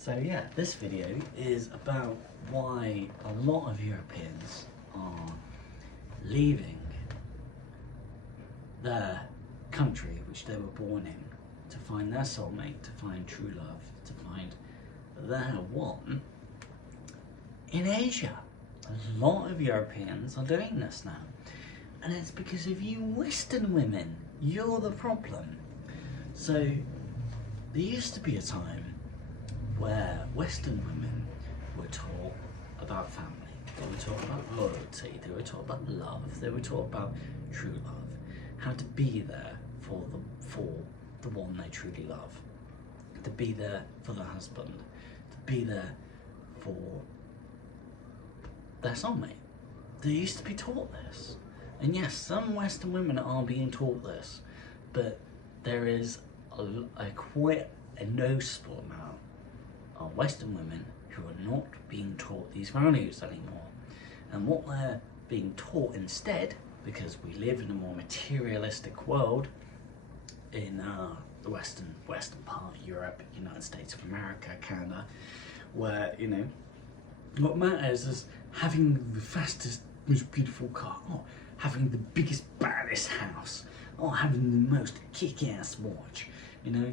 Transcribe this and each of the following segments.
So yeah, this video is about why a lot of Europeans are leaving their country which they were born in to find their soulmate, to find true love, to find their one in Asia. A lot of Europeans are doing this now, and it's because of you Western women. You're the problem. So there used to be a time where Western women were taught about family, they were taught about loyalty, they were taught about love, they were taught about true love, how to be there for the one they truly love, to be there for the husband, to be there for their soulmate. They used to be taught this. And yes, some Western women are being taught this, but there is quite a noticeable amount of Western women who are not being taught these values anymore. And what they're being taught instead, because we live in a more materialistic world in the western part of Europe, United States of America, Canada, where, you know, what matters is having the fastest, most beautiful car, or having the biggest, baddest house, or having the most kick-ass watch, you know.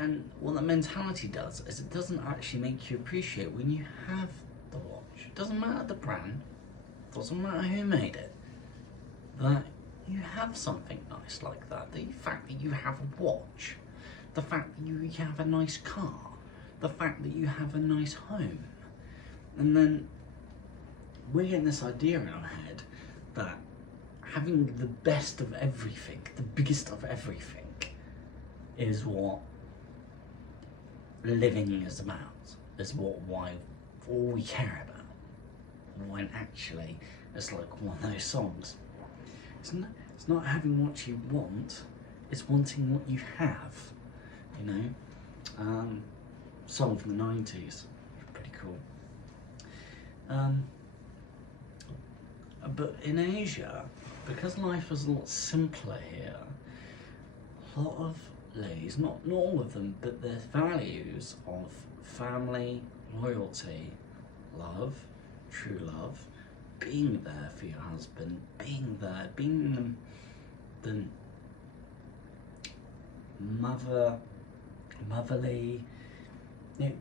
And what that mentality does is it doesn't actually make you appreciate when you have the watch. It doesn't matter the brand, it doesn't matter who made it, that you have something nice like that. The fact that you have a watch, the fact that you have a nice car, the fact that you have a nice home. And then we're getting this idea in our head that having the best of everything, the biggest of everything, is what living is about, is why all we care about. When actually it's like one of those songs. It's not having what you want, it's wanting what you have, you know. Song from the 90s, pretty cool. But in Asia, because life is a lot simpler here, a lot of ladies, not all of them, but their values of family, loyalty, love, true love, being there for your husband, being there, being the motherly, you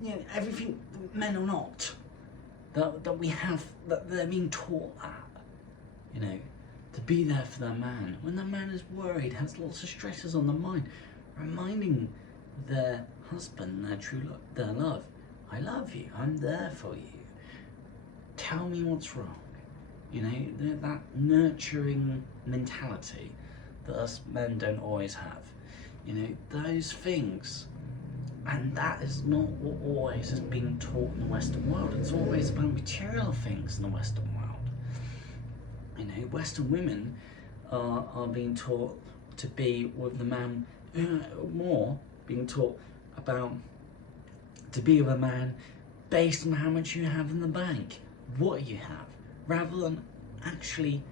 know, everything, men or not, that we have, that they're being taught that, you know, to be there for their man. When their man is worried, has lots of stresses on the mind, reminding their husband, their love, I love you, I'm there for you. Tell me what's wrong. You know, that nurturing mentality that us men don't always have. You know, those things. And that is not what always is being taught in the Western world. It's always about material things in the Western world. You know, Western women are being taught to be with the man, more being taught about to be with a man based on how much you have in the bank, what you have, rather than actually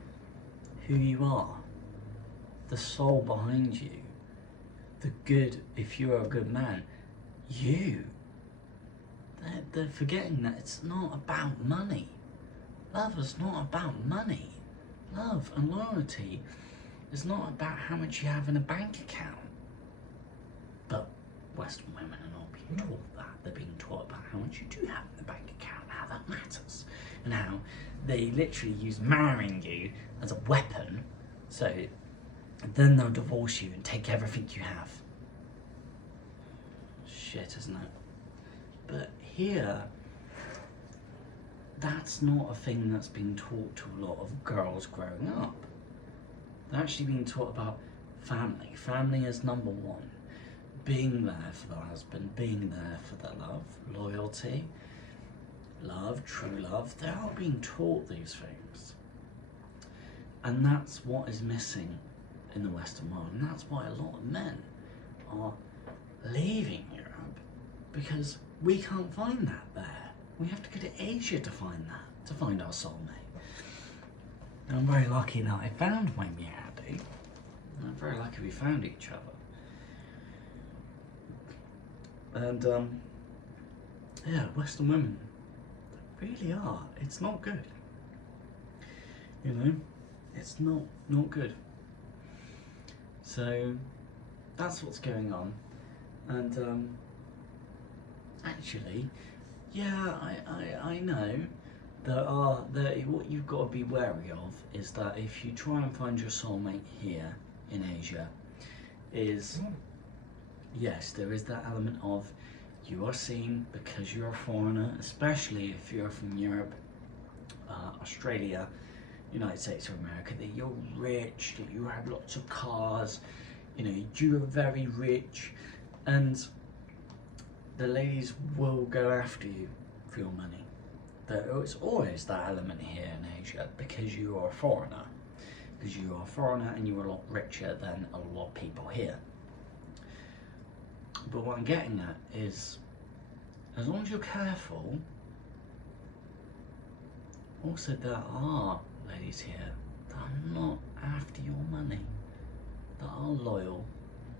who you are, the soul behind you, the good, if you're a good man, you. They're forgetting that it's not about money. Love is not about money. Love and loyalty is not about how much you have in a bank account. But Western women are not being taught that. They're being taught about how much you do have in the bank account, how that matters, and how they literally use marrying you as a weapon, so then they'll divorce you and take everything you have. Shit, isn't it? But here, that's not a thing that's being taught to a lot of girls growing up. They're actually being taught about family. Family is number one. Being there for the husband, being there for their love, loyalty, love, true love. They are being taught these things. And that's what is missing in the Western world. And that's why a lot of men are leaving Europe, because we can't find that there. We have to go to Asia to find that, to find our soulmate. And I'm very lucky that I found my Meeyaradee. I'm very lucky we found each other. And yeah, Western women, they really are. It's not good. You know, it's not good. So that's what's going on. And actually, yeah, I know what you've got to be wary of is that if you try and find your soulmate here in Asia, is yes, there is that element of you are seen because you're a foreigner, especially if you're from Europe, Australia, United States of America, that you're rich, that you have lots of cars, you know, you're very rich, and the ladies will go after you for your money. It's always that element here in Asia because you are a foreigner. Because you are a foreigner and you're a lot richer than a lot of people here. But what I'm getting at is, as long as you're careful, also there are ladies here that are not after your money, that are loyal,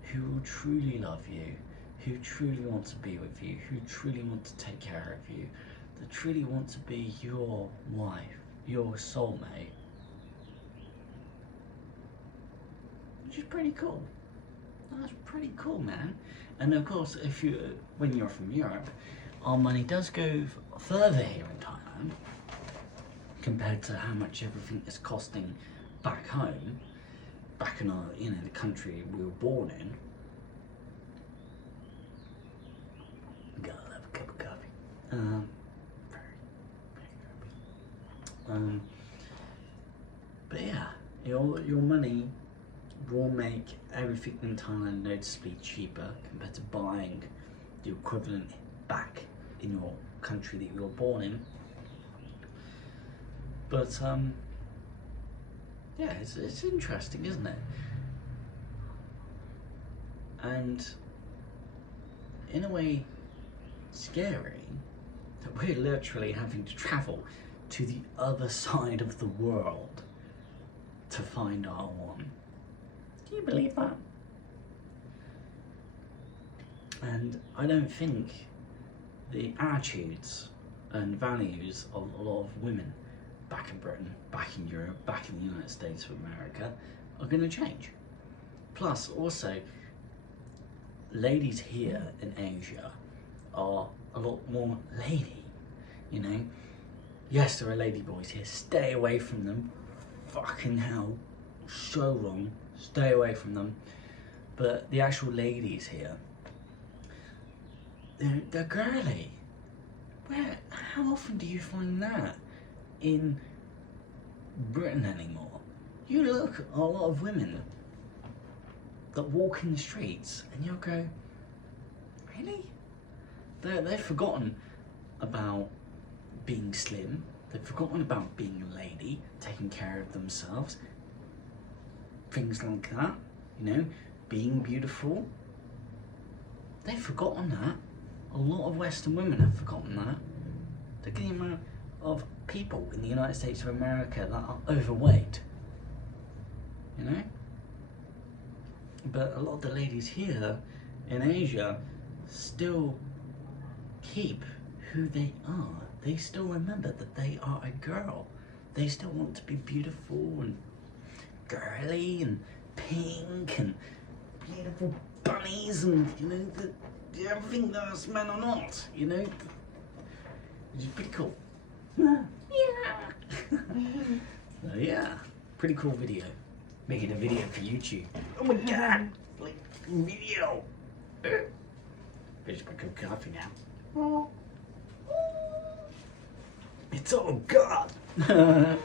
who will truly love you, who truly want to be with you, who truly want to take care of you, that truly want to be your wife, your soulmate. Which is pretty cool. That's pretty cool, man. And of course, when you're from Europe, our money does go further here in Thailand compared to how much everything is costing back home, back in our, the country we were born in. Gotta love a cup of coffee. Very but yeah, your money will make everything in Thailand noticeably cheaper compared to buying the equivalent back in your country that you were born in. But yeah, it's interesting, isn't it? And in a way, scary that we're literally having to travel to the other side of the world to find our one. Do you believe that? And I don't think the attitudes and values of a lot of women back in Britain, back in Europe, back in the United States of America are going to change. Plus, also, ladies here in Asia are a lot more lady, Yes, there are lady boys here. Stay away from them. Fucking hell. So wrong. Stay away from them. But the actual ladies here, they're girly. How often do you find that in Britain anymore? You look at a lot of women that walk in the streets and you'll go, really? They've forgotten about being slim. They've forgotten about being a lady, taking care of themselves. Things like that, being beautiful. They've forgotten that. A lot of Western women have forgotten that. Look at the amount of people in the United States of America that are overweight. But a lot of the ladies here in Asia still keep who they are. They still remember that they are a girl. They still want to be beautiful and girly and pink and beautiful bunnies and, everything that us men are not, Which is pretty cool. Yeah. So yeah, pretty cool video. Making a video for YouTube. Oh my god! Video! Finish my cup of coffee now. It's all gone!